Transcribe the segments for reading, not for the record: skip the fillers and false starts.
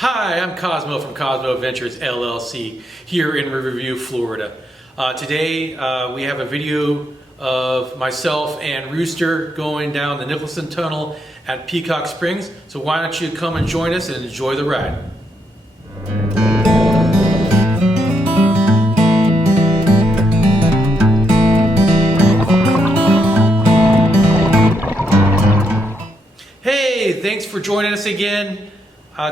Hi, I'm Cozmo from Cozmo Adventures LLC here in Riverview, Florida. Today we have a video of myself and Rooster going down the Nicholson Tunnel at Peacock Springs. So why don't you come and join us and enjoy the ride. Hey, thanks for joining us again.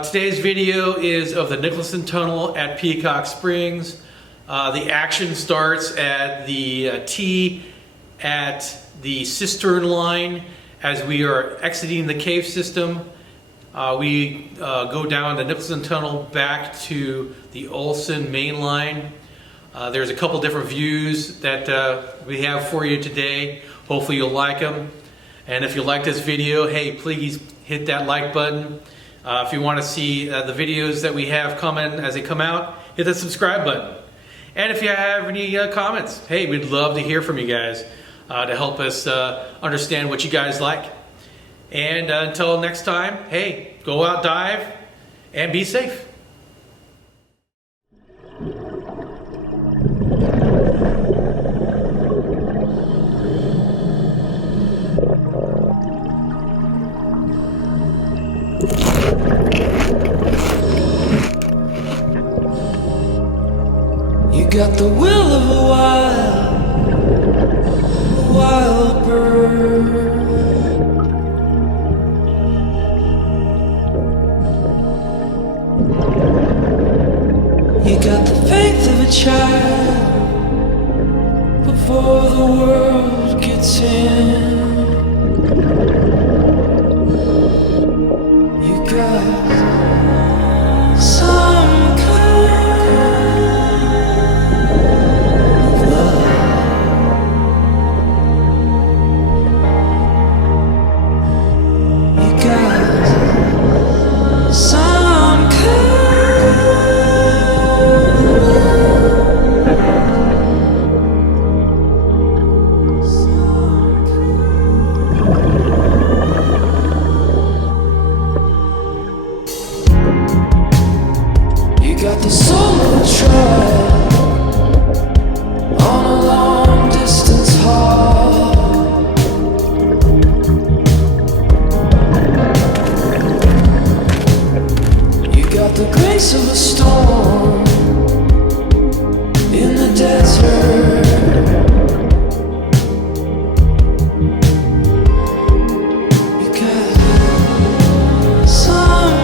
Today's video is of the Nicholson Tunnel at Peacock Springs. The action starts at the T at the cistern line as we are exiting the cave system. We go down the Nicholson Tunnel back to the Olsen main line. There's a couple different views that we have for you today. Hopefully you'll like them. And if you like this video, hey, please hit that like button. If you want to see the videos that we have coming as they come out, hit the subscribe button. And if you have any comments, hey, we'd love to hear from you guys to help us understand what you guys like. And until next time, hey, go out, dive, and be safe. You got the will of a wild bird. You got the faith of a child before the world gets in. You got some got the soul of a tribe on a long distance haul. You got the grace of a storm in the desert. You got some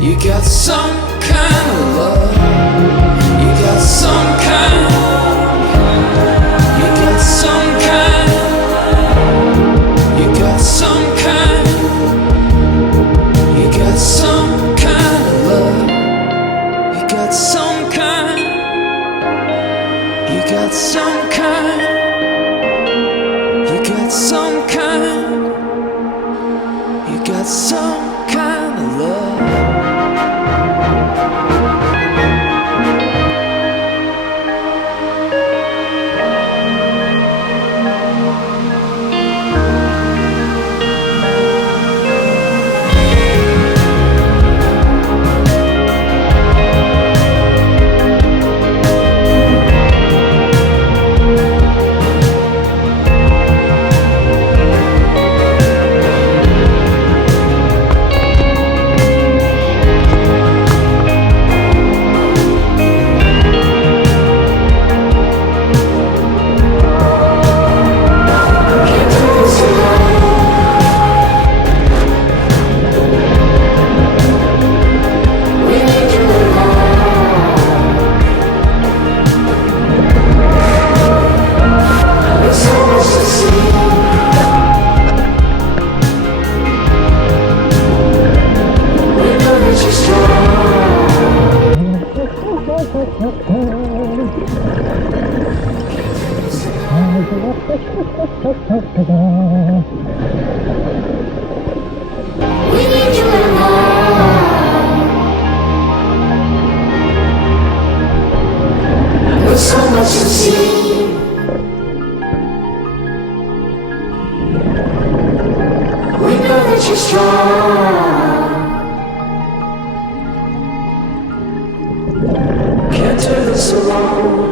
you got some kind of love. You got some kind. You got some kind. You got some kind. You got some kind of love. You got some kind. You got some kind. You got some kind. You got some kind of love. We need you in love. There's so much to see. We know that you're strong. Can't do this alone.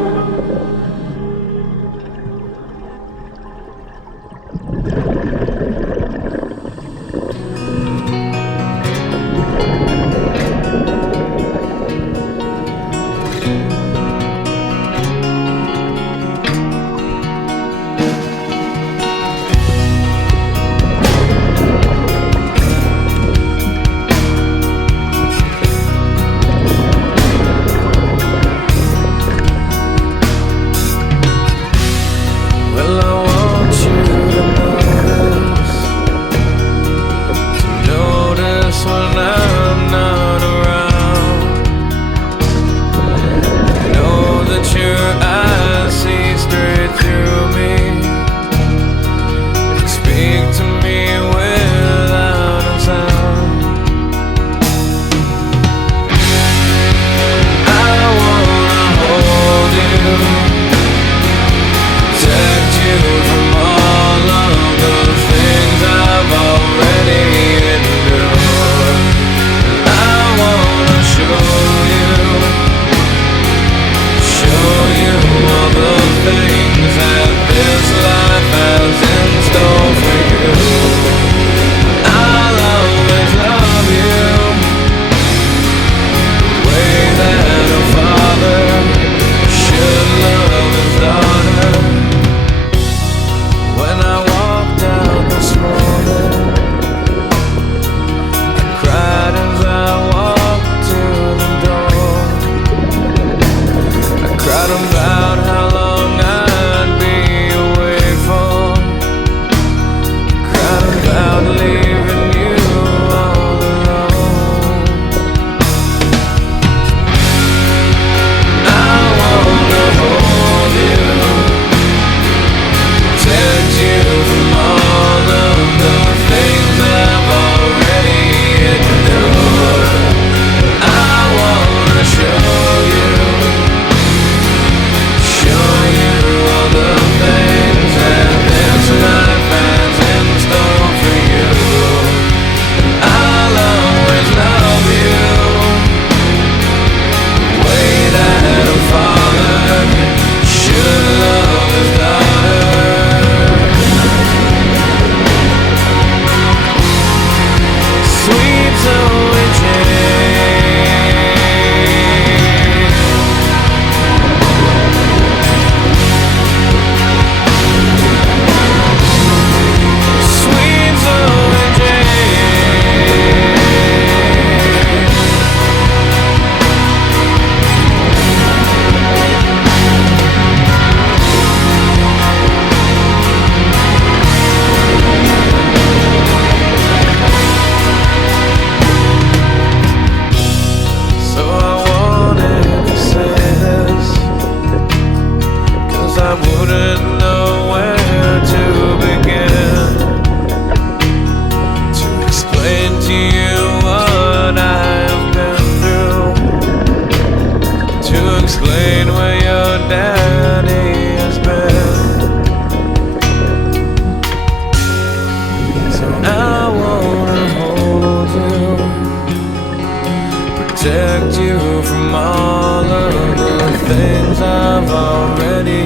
protect you from all of the things I've already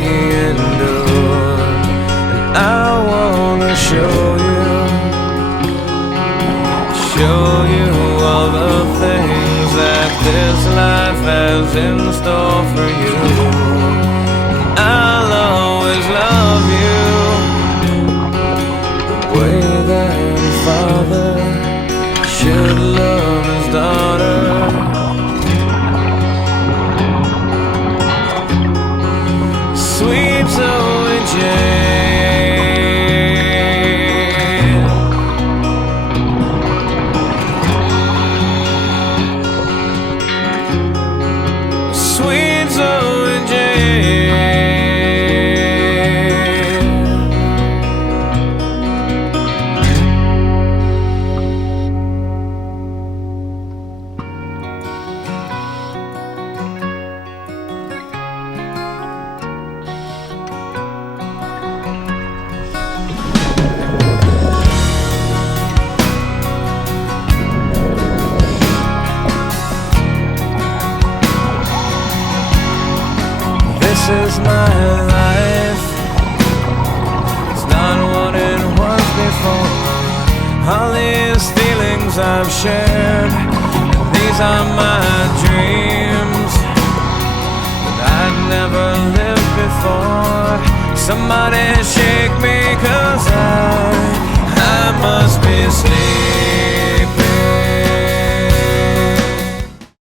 endured. And I wanna show you all the things that this life has in store for you. And I'll always love you the way that a father should love his daughter. Sweet Zoe Jane, sweet Zoe Jane. my life. It's not what it was before. All these feelings I've shared, and these are my dreams that I'd never lived before. Somebody shake me, 'cause I